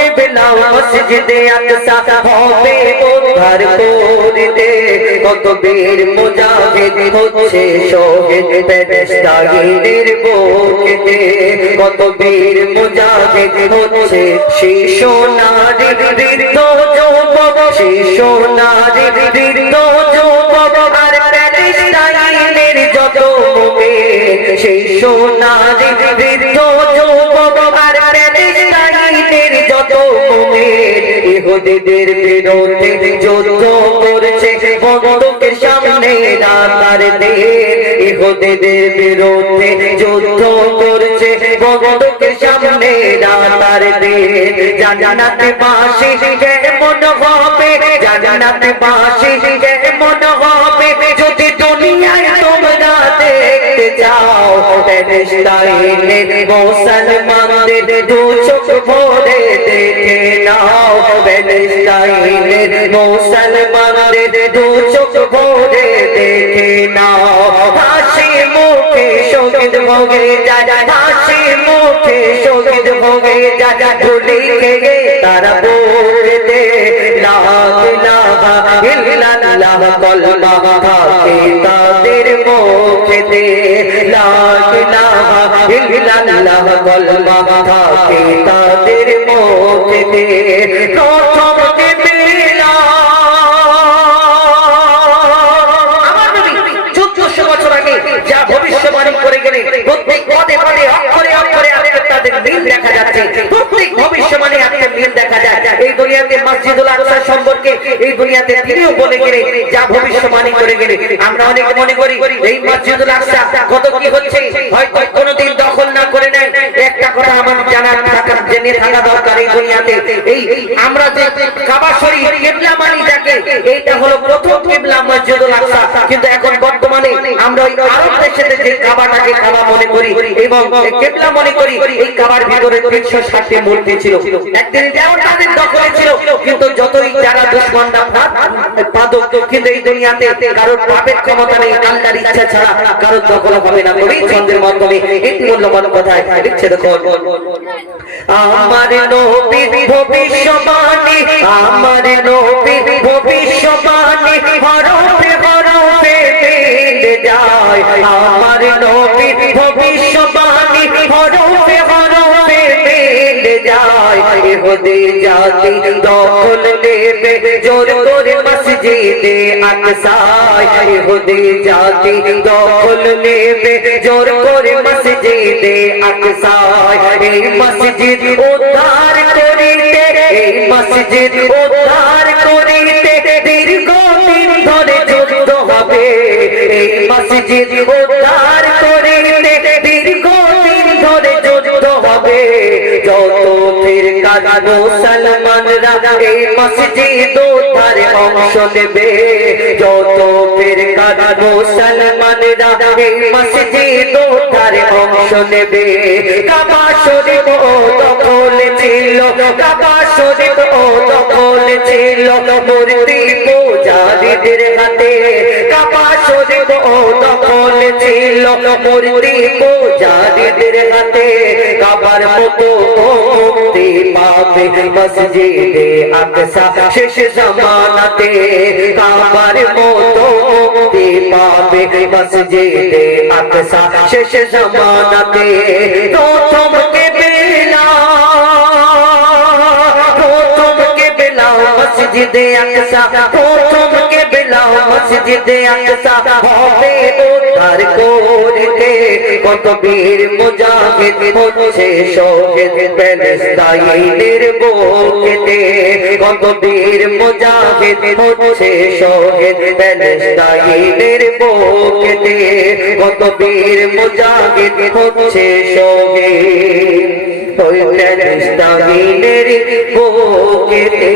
কিবলা মসজিদে আকসা হবে উদ্ধার করতে কত বীর মুজাহিদ হচ্ছে শহীদ ফিলিস্তিনের বুকেতে কত বীর মুজাহিদ হচ্ছে শিশু নারী বৃদ্ধ যুবক শিশু নারী বৃদ্ধ যুবক আর ফিলিস্তিনের যত মুমিন শিশু নারী বৃদ্ধ যুবক আর ফিলিস্তিনের যত মুমিন ইহুদিদের বিরুদ্ধে যুদ্ধ করছে বন্দুকের সামনে রাতার দিন ইহুদিদের বিরুদ্ধে যুদ্ধ করছে বন্দুকের সামনে রাতার দিন জান্নাতে বাসী কেমন হবে জান্নাতে বাসী কেমন হবে যদি দুনিয়ায় তোমরা দেখতে চাও ফিলিস্তিনের মুসলমানদের দু চোখ ভরে দেখে নাও ফিলিস্তিনের মুসলমানদের দু চোখ ভরে দেখে নাও হাসি মুখে শহীদ ভোগে যায় হাসি মুখে শহীদ ভোগে যায় ভুলে গেছে তারা বলতে লা ইলাহা ইল্লাল্লাহ কলমা থাকে তাদের মুখেতে লা ইলাহা ইল্লাল্লাহ কলমা থাকে তাদের মুখেতে প্রথম কিবলা আমার নবী 1400 বছর আগে যা ভবিষ্যবাণী করে গেলেন প্রত্যেক পদে পদে অক্ষরে অক্ষরে আজকে তাদের মিল দেখা যাচ্ছে প্রত্যেক ভবিষ্যবাণী আজকে মিল দেখা যায় এই দুনিয়াতে মসজিদুল আকসা সম্পর্কে এই দুনিয়াতে তিনিও বলে গেলেন যা ভবিষ্যবাণী করে গেলেন আমরা অনেকে মনে করি এই মসজিদুল আকসা কত কি হচ্ছে হয়তো কোনোদিন দখল না করে নেয় একটা কথা আমাদের জানা থাকা জেনে থাকা দরকার এই দুনিয়াতে এই আমরা যে কাবা শরীফ কিবলা মানি যাকে এইটা হলো প্রথম কিবলা মসজিদুল আকসা কিন্তু এখন বর্তমানে আমরা ওই আরব দেশেতে যে কাবাটাকে কাবা মনে করি এবং কিবলা মনে করি এই কাবার ভিতরে 360টি মূর্তি ছিল একদিন যেমন তাদের দখলে ছিল কিন্তু যতই যারা দুশমনরা পাদক কিন্তু এই দুনিয়াতে কারোর পাপের ক্ষমতা নেই আল্লাহর ইচ্ছা ছাড়া কারোর দখল হবে না নবী চন্দ্রের মাধ্যমে এই মূল্যবান কথা লিখছে দেখো আমার নবী ভবিষ্যবাণী আমার নবী ভবিষ্যবাণী হরফে হরফে মিলে যায় আমার নবী ভবিষ্যবাণী হরফে হরফে মিলে যায় ইহুদি জাতি দখল নেবে জোর করে মসজিদে আকসা ইহুদি জাতি দখল নেবে জোর করে মসজিদে আকসা এই মসজিদ উদ্ধার করিতে এই মসজিদ উদ্ধার করিতে দীর্ঘদিন ধরে যুদ্ধ হবে এই মসজিদ উদ্ধার করিতে দীর্ঘদিন ধরে যুদ্ধ হবে যত ফিরকা মুসলমানরা এই মসজিদ উদ্ধারে অংশ নেবে যত ফিরকা মুসলমানরা এই মসজিদ উদ্ধারে অংশ নেবে কাবা শরীফ দখল ছিল কাবা শরীফ দখল ছিল মূর্তি পূজারীদের হাতে কাবা শরীফ দখল ছিল মূর্তি পূজারীদের হাতে কাবার মতো মুক্তি পাবে মসজিদে আকসা শেষ জামানাতে কাবার মতো মুক্তি পাবে মসজিদে আকসা শেষ জামানাতে প্রথম কিবলা মসজিদে আকসা প্রথম কিবলা মসজিদে আকসা হবে উদ্ধার করতে কত বীর মুজাহিদ হচ্ছে শহীদ ফিলিস্তিনের বুকেতে কত বীর মুজাহিদ হচ্ছে শহীদ ফিলিস্তিনের বুকেতে কত বীর মুজাহিদ হচ্ছে শহীদ ওই ফিলিস্তিনের বুকেতে